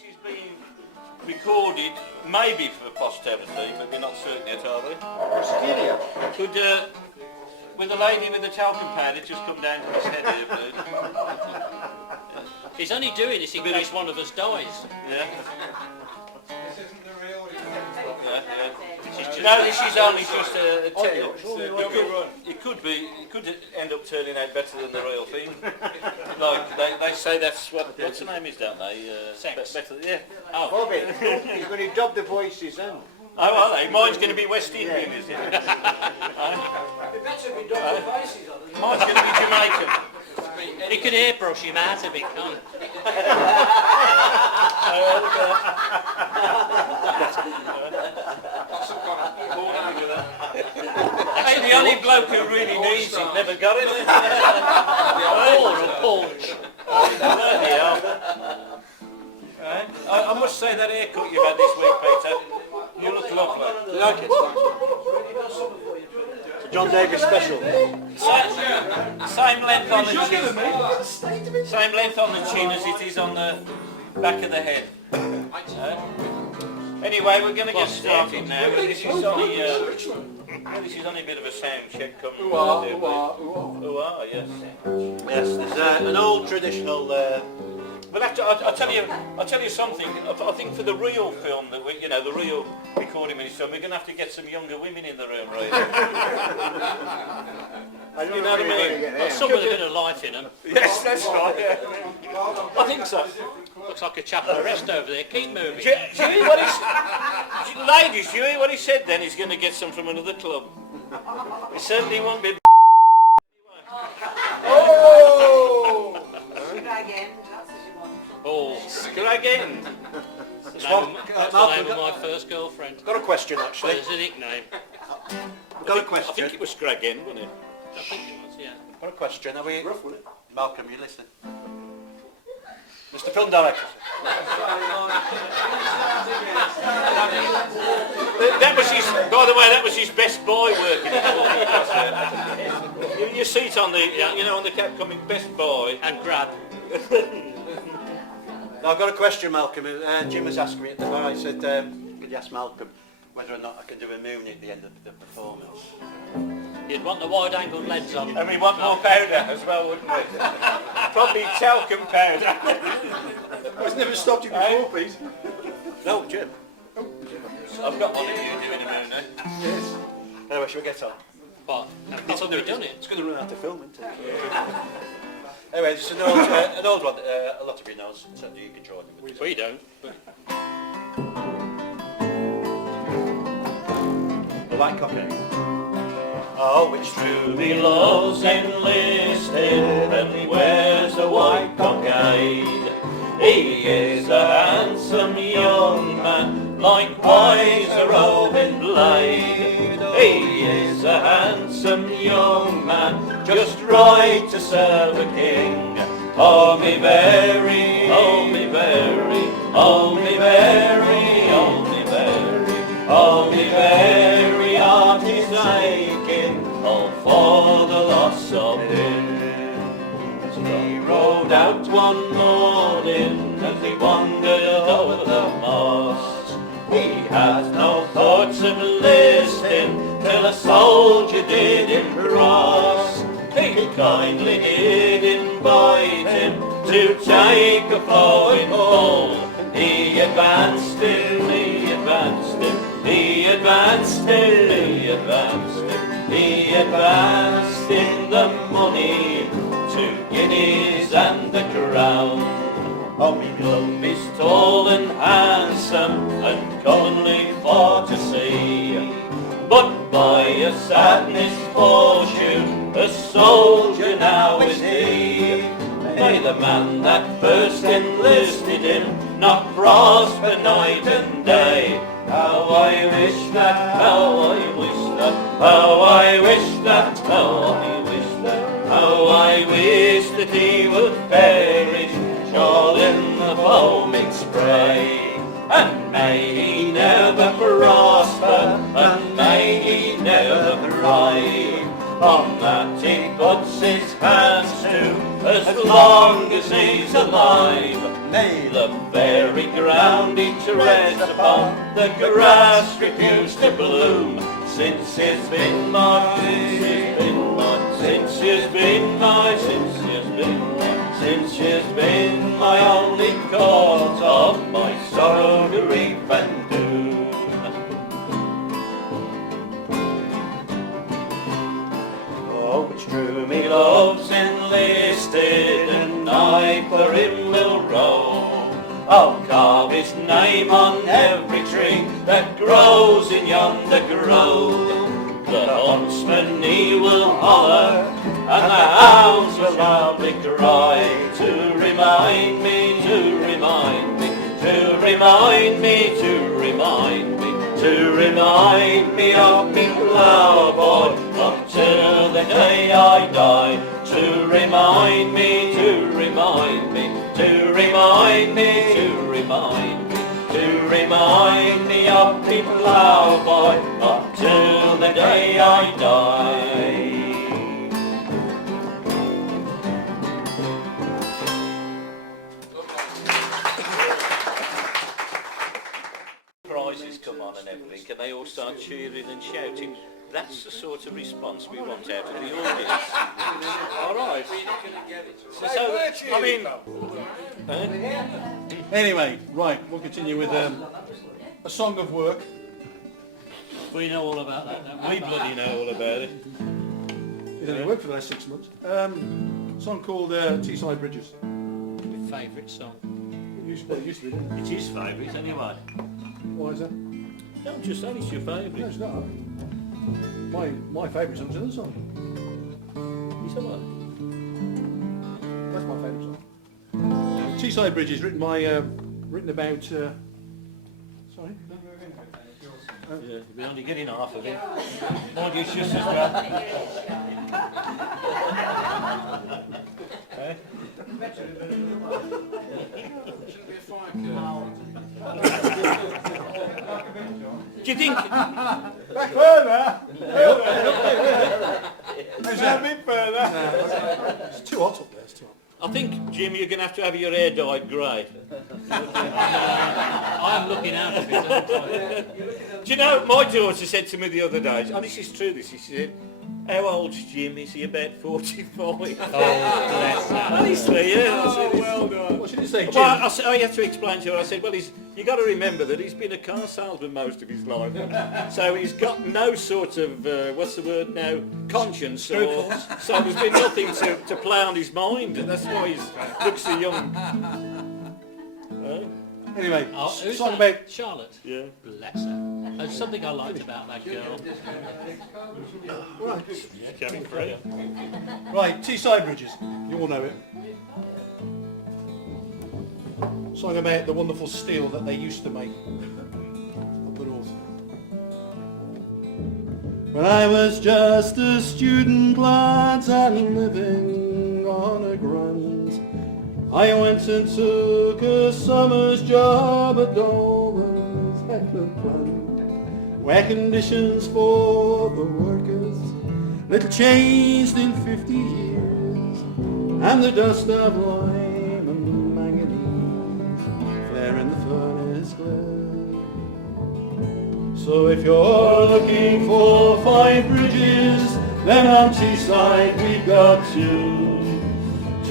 this is being recorded, maybe for posterity, but we're not certain yet, are we? Could, with the lady with the talcum powder just come down to this head here, please? He's only doing this in case one of us dies. Yeah. This isn't the real you. Yeah. No, this is only just a tale. It could end up turning out better than the real thing. Like they say that's what's the name is, don't they? Sex. Better, yeah. Oh, Bobby, he's going to dub the voices in. Oh, are they? Mine's going to be West Indian, is it? It better be double faces on it. Mine's going to be Jamaican. He could airbrush him out of it, can't he? Hey, the only bloke who really needs it never got it. Or a punch. I must say that haircut you've had this week, Peter, you look lovely. You like it? John Davis special. Same length on the chin. Same length on the chin as it is on the back of the head. Anyway, we're going to get started now. This is only a bit of a sound check coming. Ooh-ah, yes. Yes, there's an old traditional... Well, I'll tell you something. I think for the real film that we, the real recording when it's done, we're going to have to get some younger women in the room, really. I don't You know what I mean? Well, some with a bit of life in them. Yes, that's right. Yeah. I think so. Looks like a chapel arrest over there. Keep moving. Do you hear what ladies, do you hear what he said then? He's going to get some from another club. He certainly won't be... Oh! Oh, Greg End. that's the name of my first girlfriend. Got a question, Well, actually. there's a nickname. Got a I question. think it was Greg End, wasn't it? I think it was, yeah. Got a question. Are we... Malcolm, you listen. Mr. Film Director. That was his, by the way, that was his best boy working. You see it on the, on the cap coming, best boy. And grab. Now, I've got a question, Malcolm. Jim was asking me at the bar. I said, could you ask Malcolm whether or not I can do a moon at the end of the performance? You'd want the wide-angle lens on. And we want more powder as well, wouldn't we? Probably talcum powder. It's never stopped you before, Pete. No, Jim. I've got one of you doing a moon, eh? Yes. Anyway, shall we get on? But have we done it? It's going to run out of film, isn't it? Anyway, it's an old one. A lot of you know, so you can join me. We don't. But The White Cockade. Oh, it's true. He loves enlisted and he wears a white cockade. He is a handsome young man, likewise a roving blade. He is a handsome young man, just right to serve a king. Oh me very, oh me very, oh me very, oh me very, oh me very heart is aching, oh for the loss of him. He rode out one morning as he wandered over the moss. He had no thoughts of enlisting till a soldier did him cross. He kindly did invite him to take a flowing ball. He advanced him, he advanced him, he advanced him, he advanced him, he advanced him the money, 2 guineas and a crown. Oh, me love is tall and handsome and commonly for to see, but by a sad misfortune a soldier now is he. May the man that first enlisted him not prosper night and day. How I wish that, how I wish that, how I wish that, how I wish that, how I wish that he would perish all in the foaming spray. And may he never prosper, and may he never thrive, on that he puts his hands to as long as he's alive. May the very ground only to rest upon. The grass refused to bloom since it's been my, since she's been my, since she's been my only cause of my sorrow, grief and doom. Oh, it's true me love's enlisted, and I for him will roam. I'll carve his name on every tree that grows in yonder grove. The huntsman he will holler, and the hounds will loudly cry, to remind me, to remind me, to remind me, to remind me, to remind me of me flower boy until the day I die. To remind me, to remind me, to remind me, to remind me, to remind me of me flower boy until the day I die. Prizes come on and everything, and they all start cheering and shouting. That's the sort of response we want out of the audience. All right. So, I mean, Anyway, right, we'll continue with a song of work. we know all about that, don't we? We bloody know all about it. He's only worked for the last 6 months. A song called Teesside Bridges. My favourite song. It used to be, didn't it? It's his favourite anyway. Why is that? Don't just say it's your No, favourite. it's not. My favourite song's another song. You said what? That's my favourite song. Teesside Bridges, written about. Sorry. Yeah, we're only getting half of it. Mind you, it's just as well. Okay. Do you think? Back further. There's a bit further. It's too hot up there. It's too hot. I think, Jim, you're going to have your hair dyed grey. I'm looking out of it, aren't I? Do you know, my daughter said to me the other day, and this is true, she said, how old's Jim? Is he about 45? Oh, bless her. Honestly, yeah. I said, Well done. What should you say, Jim? well, I had to explain to her, I said, well, you got to remember that he's been a car salesman most of his life. So he's got no sort of, what's the word now, conscience. Or, so there's been nothing to play on his mind, and that's why he looks so young. Anyway, Oh, who's song that? about. Charlotte. Yeah. Bless her. There's something I liked about that girl. Right. Cabin free. Right, Teesside Bridges. You all know it. Song about the wonderful steel that they used to make up the north. When I was just a student, lads, and living on a grant, I went and took a summer's job at Dolan's Heckler plant, where conditions for the workers little changed in 50 years, and the dust of lime and manganese flare in the furnace glare. So if you're looking for fine bridges, then on Teesside we've got to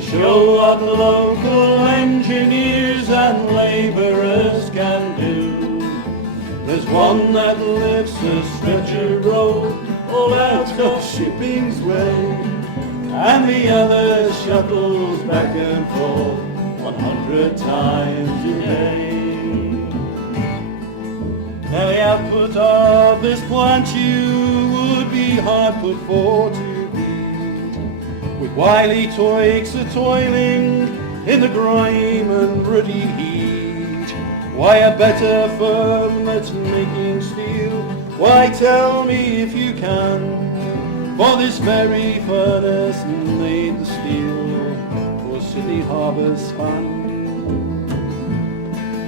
show what the local engineers and labourers can do. There's one that lifts a stretcher road all out of shipping's way, and the other shuttles back and forth 100 times a day. Now the output of this plant you would be hard put for to beat, with wily toiks a-toiling in the grime and ruddy heat. Why a better firm that's making steel? Why tell me if you can? For this very furnace made the steel for Sydney Harbour's span.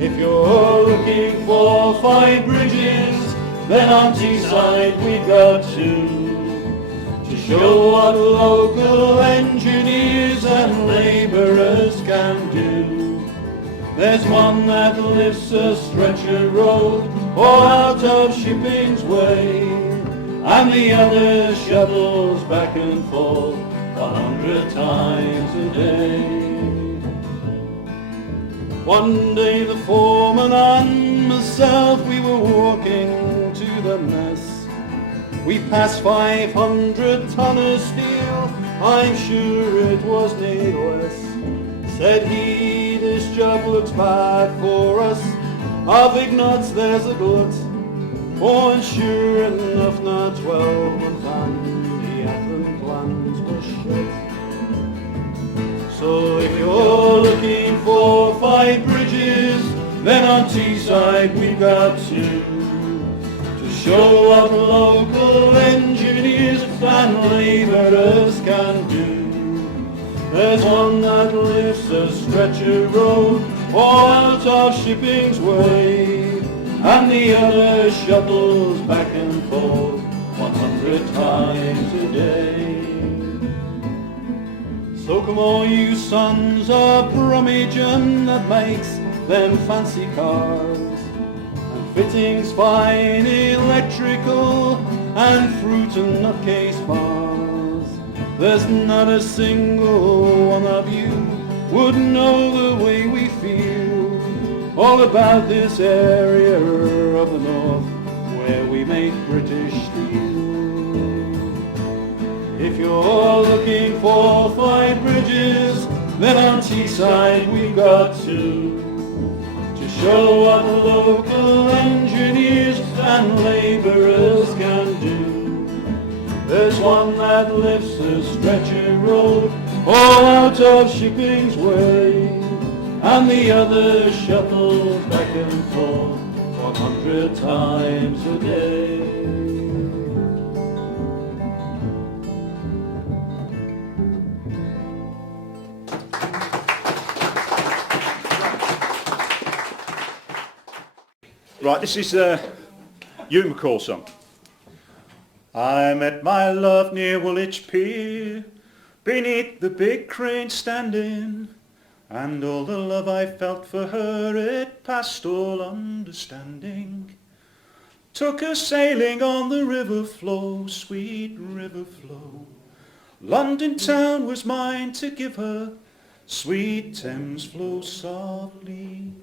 If you're looking for fine bridges, then on Teesside we've got to show what local engineers and labourers can do. There's one that lifts a stretcher road all out of shipping's way, and the other shuttles back and forth 100 times a day. One day the foreman and myself, we were walking to the mess. We passed 500 ton of steel, I'm sure it was near less. Said he, this job looks bad for us, our big nuts there's a glut. Oh, and sure enough, not 12 months and the Ackland plans were shut. So if you're looking for 5 bridges, then on Teesside we've got 2, to show what local engineers and labourers can do. There's one that lifts a stretcher road all out of shipping's way, and the other shuttles back and forth 100 times a day. So come all you sons of Brummagem that makes them fancy cars, and fittings fine, electrical, and fruit and nutcase bars. There's not a single one of you would know the way we feel all about this area of the north where we make British steel. If you're looking for 5 bridges, then on Teesside we've got 2, to show what the local engineers and labourers can do. There's one that lifts a stretcher road all out of shipping's way, and the other shuttles back and forth 100 times a day. Right, this is a Hugh McCall song. I met my love near Woolwich Pier, beneath the big crane standing, and all the love I felt for her, it passed all understanding. Took her sailing on the river flow, sweet river flow. London town was mine to give her, sweet Thames flow softly.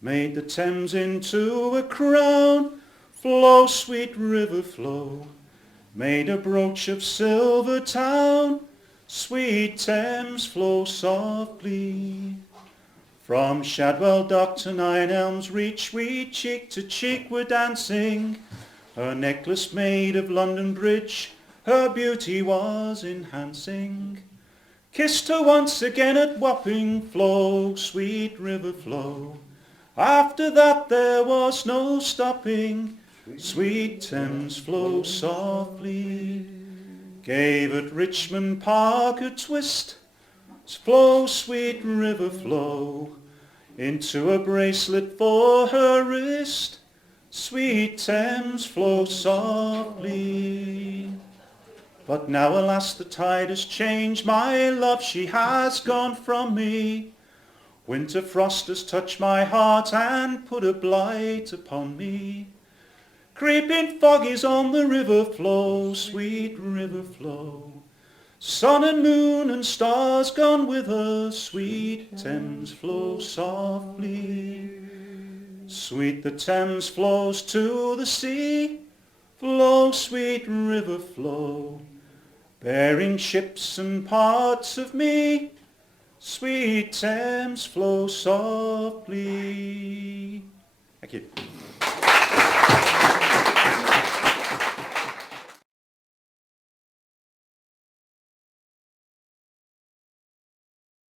Made the Thames into a crown, flow sweet river flow. Made a brooch of Silver Town, sweet Thames flow softly. From Shadwell Dock to Nine Elms Reach, we cheek to cheek were dancing. Her necklace made of London Bridge, her beauty was enhancing. Kissed her once again at Wapping, flow sweet river flow. After that there was no stopping, sweet Thames flow softly. Gave at Richmond Park a twist, flow sweet river flow. Into a bracelet for her wrist, sweet Thames flow softly. But now alas the tide has changed, my love she has gone from me. Winter frost has touched my heart and put a blight upon me. Creeping foggies on the river flow, sweet river flow. Sun and moon and stars gone with her, sweet Thames flow softly. Sweet the Thames flows to the sea, flow sweet river flow. Bearing ships and parts of me, sweet Thames flow softly. Thank you.